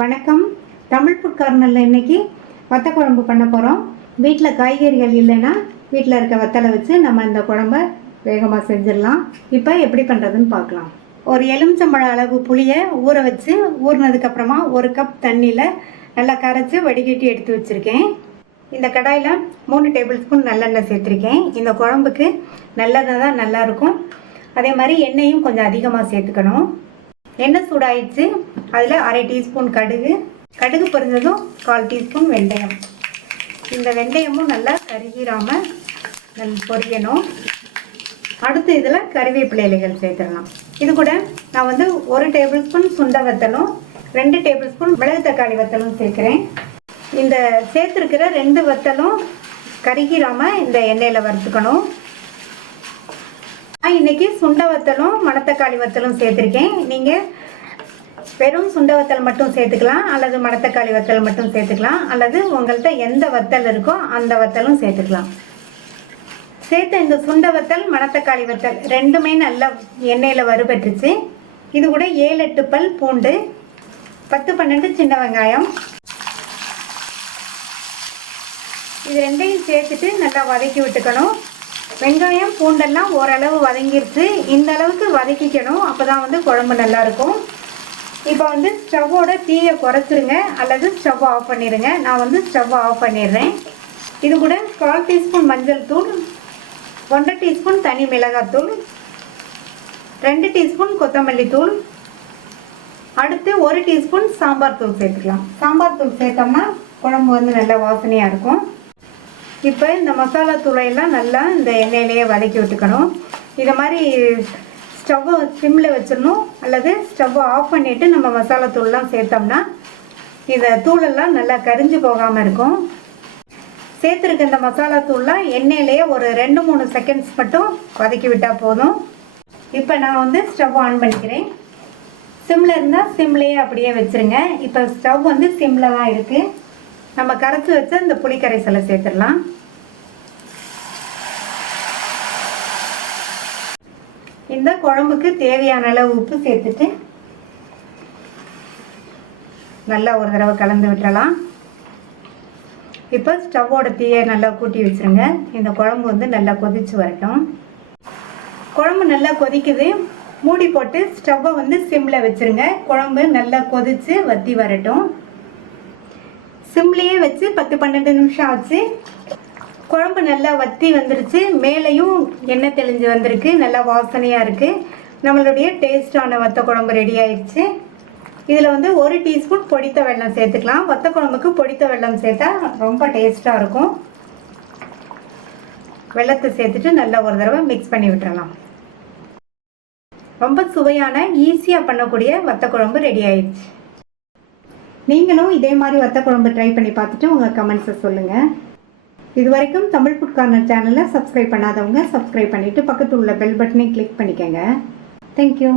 வணக்கம். தமிழ் ஃபுட் கார்னரில் இன்றைக்கி வத்த குழம்பு பண்ண போகிறோம். வீட்டில் காய்கறிகள் இல்லைன்னா வீட்டில் இருக்க வத்தலை வச்சு நம்ம இந்த குழம்ப வேகமாக செஞ்சிடலாம். இப்போ எப்படி பண்ணுறதுன்னு பார்க்கலாம். ஒரு எலுமிச்சம்பழம் அளவு புளியை ஊற வச்சு ஊறினதுக்கப்புறமா 1 கப் தண்ணியில் நல்லா கரைச்சி வடிகட்டி எடுத்து வச்சுருக்கேன். இந்த கடாயில் 3 டேபிள் ஸ்பூன் நல்லெண்ணெய் சேர்த்துருக்கேன். இந்த குழம்புக்கு நல்லெண்ணெய் தான் நல்லாயிருக்கும். அதே மாதிரி எண்ணெயும் கொஞ்சம் அதிகமாக சேர்த்துக்கணும். எண்ணெய் சூடாயிடுச்சு. அதில் 1/2 டீஸ்பூன் கடுகு பொரிஞ்சதும் 1/4 டீஸ்பூன் வெந்தயம். இந்த வெந்தயமும் நல்லா கருகிராமல் நல்லா பொரியணும். அடுத்து இதில் கறிவேப்பிலை இலைகள் சேர்த்துடலாம். இது கூட நான் 1 டேபிள் ஸ்பூன் சுண்ட வத்தலும் 2 டேபிள் ஸ்பூன் மிளகு தக்காளி வத்தலும் சேர்க்குறேன். இந்த சேர்த்துருக்கிற 2 வத்தலும் கருகிராமல் இந்த எண்ணெயில் வறுத்துக்கணும். இன்னைக்கு சுண்ட வத்தலும் மணத்தக்காளி வத்தலும் சேர்த்துருக்கேன். நீங்கள் வெறும் சுண்ட வத்தல் மட்டும் சேர்த்துக்கலாம், அல்லது மணத்தக்காளி வத்தல் மட்டும் சேர்த்துக்கலாம், அல்லது உங்கள்கிட்ட எந்த வத்தல் இருக்கோ அந்த வத்தலும் சேர்த்துக்கலாம். சேர்த்து இந்த சுண்ட வத்தல் மணத்தக்காளி வத்தல் ரெண்டுமே நல்லா எண்ணெயில் வறுபட்டுருச்சு. இது கூட 7-8 பல் பூண்டு, 10-12 சின்ன வெங்காயம், இது ரெண்டையும் சேர்த்துட்டு நல்லா வதக்கி விட்டுக்கணும். வெங்காயம் பூண்டெல்லாம் ஓரளவு வதங்கிருச்சு. இந்த அளவுக்கு வதக்கிக்கணும், அப்போ தான் குழம்பு நல்லாயிருக்கும். இப்போ ஸ்டவ்வோட தீயை குறைச்சிருங்க, அல்லது ஸ்டவ் ஆஃப் பண்ணிடுங்க. நான் ஸ்டவ் ஆஃப் பண்ணிடுறேன். இது கூட 1/4 டீஸ்பூன் மஞ்சள் தூள், 1/2 டீஸ்பூன் தனி மிளகாத்தூள், 2 டீஸ்பூன் கொத்தமல்லி தூள், அடுத்து 1 டீஸ்பூன் சாம்பார் தூள் சேர்த்துக்கலாம். சாம்பார் தூள் சேர்த்தோம்னா குழம்பு நல்லா வாசனையாக இருக்கும். இப்போ இந்த மசாலா தூளையெல்லாம் நல்லா இந்த எண்ணெயிலேயே வதக்கி விட்டுக்கணும். இதை மாதிரி ஸ்டவ்வை சிம்மில் வச்சிடணும், அல்லது ஸ்டவ்வை ஆஃப் பண்ணிவிட்டு நம்ம மசாலா தூள்லாம் சேர்த்தோம்னா இந்த தூளெல்லாம் நல்லா கரிஞ்சு போகாமல் இருக்கும். சேர்த்துருக்க இந்த மசாலா தூள்லாம் எண்ணெயிலேயே ஒரு 2-3 செகண்ட்ஸ் மட்டும் வதக்கி விட்டால் போதும். இப்போ நான் ஸ்டவ் ஆன் பண்ணிக்கிறேன். சிம்மில் இருந்தால் சிம்லேயே அப்படியே வச்சுருங்க. இப்போ ஸ்டவ் சிம்மில் தான் இருக்குது. நம்ம கரைச்சி வச்ச இந்த புளி கரைசலை சேர்த்துடலாம். இந்த குழம்புக்கு தேவையான அளவு உப்பு சேர்த்துட்டு நல்லா ஒரு தடவை கலந்து விட்டுறலாம். இப்போ ஸ்டவ்வோட தீயை நல்லா கூட்டி வச்சுருங்க. இந்த குழம்பு நல்லா கொதிச்சு வரட்டும். குழம்பு நல்லா கொதிக்குது. மூடி போட்டு ஸ்டவ்வை சிம்மில் வச்சுருங்க. குழம்பு நல்லா கொதிச்சு வத்தி வரட்டும். சிம்லேயே வச்சு 10-12 நிமிஷம் ஆச்சு. குழம்பு நல்லா வத்தி வந்துருச்சு. மேலேயும் எண்ணெய் தெளிஞ்சு வந்திருக்கு. நல்லா வாசனையாக இருக்குது. நம்மளுடைய டேஸ்டான வத்த குழம்பு ரெடி ஆயிடுச்சு. இதில் 1 டீஸ்பூன் பொடித்த வெல்லம் சேர்த்துக்கலாம். வத்த குழம்புக்கு பொடித்த வெல்லம் சேர்த்தா ரொம்ப டேஸ்ட்டாக இருக்கும். வெல்லத்தை சேர்த்துட்டு நல்லா ஒரு தடவை மிக்ஸ் பண்ணி விட்டுறலாம். ரொம்ப சுவையான ஈஸியாக பண்ணக்கூடிய வத்த குழம்பு ரெடி ஆயிடுச்சு. நீங்களும் இதே மாதிரி வத்த குழம்பு ட்ரை பண்ணி பார்த்துட்டு உங்கள் கமெண்ட்ஸை சொல்லுங்கள். இது வரைக்கும் தமிழ் ஃபுட் கார்னர் சேனலை சப்ஸ்கிரைப் பண்ணாதவங்க சப்ஸ்கிரைப் பண்ணிவிட்டு பக்கத்தில் உள்ள பெல் பட்டனை கிளிக் பண்ணிக்கோங்க. தேங்க்யூ.